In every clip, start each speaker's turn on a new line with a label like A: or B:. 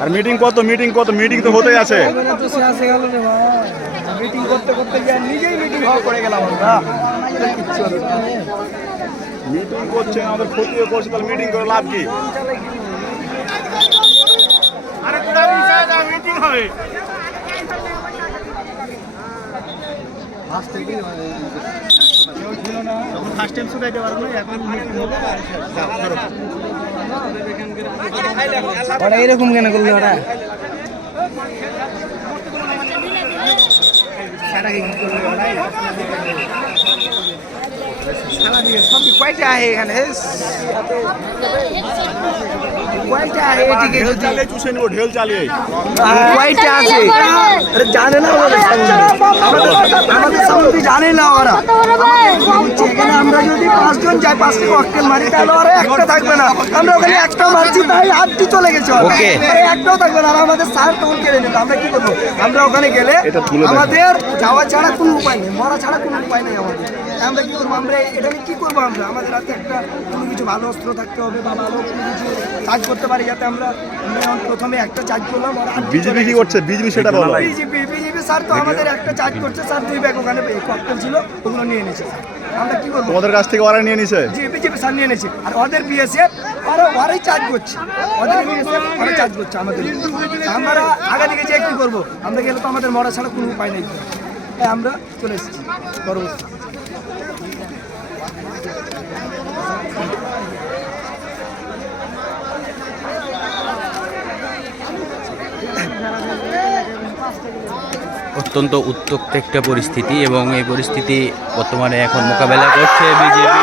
A: আর meeting কত meeting কত meeting তো হতেই আছে।
B: মিটিং করতে করতে গিয়ে নিজেই মিটিং করে গেলাম আমরা।
A: মিটিং করছে আমাদের ক্ষতিও করছে তাহলে মিটিং করে লাভ কি? মিটিং হবে। ফার্স্ট টাইম শুধাইতে পারব না এখন
B: ওরা এরকম কেন করল ওরা কয়টা আছে এখানে? কয়টা আছে এদিকে?
A: ঢেল চালিয়ে চুষে নিবো ঢেল চালিয়ে।
B: কয়টা আছে? আরে জানে না আমাদের আমাদের সামনে জানে না ওরা। এখানে আমরা যদি পাঁচজন যাই পাঁচটি ককটেল মারি তাহলে ওরা একটা থাকবে না। আমরা ওখানে একটা মারছি তাই আটটি চলে গেছে একটাও থাকবে না আর আমাদের সার তখন কেড়ে নিল। আমরা কি করব? আমরা ওখানে গেলে। আমাদের যাওয়া ছাড়া কোনো উপায় নেই মরা ছাড়া কোনো উপায় নেই আমাদের। আমরা কি করব? আমরা এটা নিয়ে কি করব আমরা? আমাদের হাতে একটা কোনো কিছু ভালো অস্ত্র থাকতে হবে বা ভালো কোনো কিছু কাজ করতে পারি যাতে আমরা প্রথমে একটা চার্জ করলাম
A: বিজেপি কি করছে? বিজেপি সেটা বলো।
B: বিজেপি স্যার তো আমাদের একটা চার্জ করছে স্যার দুই ব্যাগ ওখানে ককটেল ছিল ওগুলো নিয়ে নিয়েছে আমরা কি করব
A: তোমাদের কাছ থেকে ওরা নিয়ে নিছে
B: জি বিজেপি স্যার নিয়ে নিয়েছে। আর ওদের বিএসএফ ওরা ওরাই চার্জ করছে। ওদের বিএসএফ ওরা চার্জ করছে আমাদের। আমরা আগে দিকে যে কি করব? আমরা গেলে তো আমাদের মরা ছাড়া কোনো উপায় নেই। তাই আমরা চলে এসেছি। পরবর্তী
C: অত্যন্ত উত্তপ্ত একটা পরিস্থিতি এবং এই পরিস্থিতি বর্তমানে এখন মোকাবেলা করছে বিজেপি।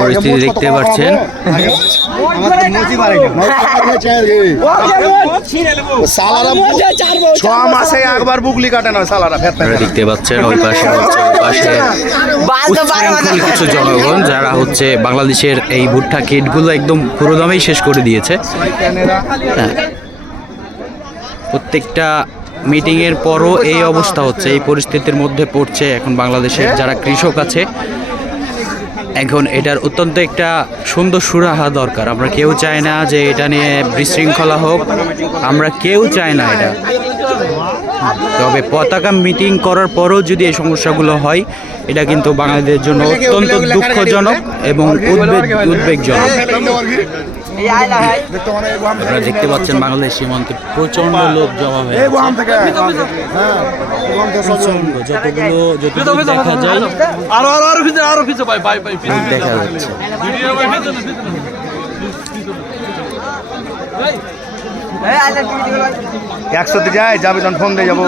C: পরিস্থিতি দেখতে পাচ্ছেন।
A: ছ মাসে একবার বুকলি কাটে না সালারা ফেরতে
C: দেখতে পাচ্ছেন ওই পাশে হচ্ছে পাশে কিছু জনগণ যারা হচ্ছে বাংলাদেশের এই ভুট্টা কিটগুলো একদম পুরো দামেই শেষ করে দিয়েছে। হ্যাঁ। প্রত্যেকটা মিটিং এর পরও এই অবস্থা হচ্ছে, এই পরিস্থিতির মধ্যে পড়ছে এখন বাংলাদেশের যারা কৃষক আছে। এখন এটার অত্যন্ত একটা সুন্দর সুরাহা দরকার। আমরা কেউ চাই না যে এটা নিয়ে বিশৃঙ্খলা হোক, আমরা কেউ চাই না এটা। তবে পতাকা মিটিং করার পরও যদি এই সমস্যাগুলো হয় এটা কিন্তু বাঙালিদের জন্য অত্যন্ত দুঃখজনক এবং উদ্বেগ উদ্বেগজনক। আপনারা দেখতে পাচ্ছেন বাংলাদেশ সীমান্তে প্রচণ্ড লোক জমা হয়ে প্রচণ্ড যতগুলো যতগুলো দেখা যায়
D: আরও আরও আরও পিছে আরও ভাই ভাই ভাই
C: দেখা যাচ্ছে।
A: একশোতে যাই যাবে যখন ফোন দিয়ে যাব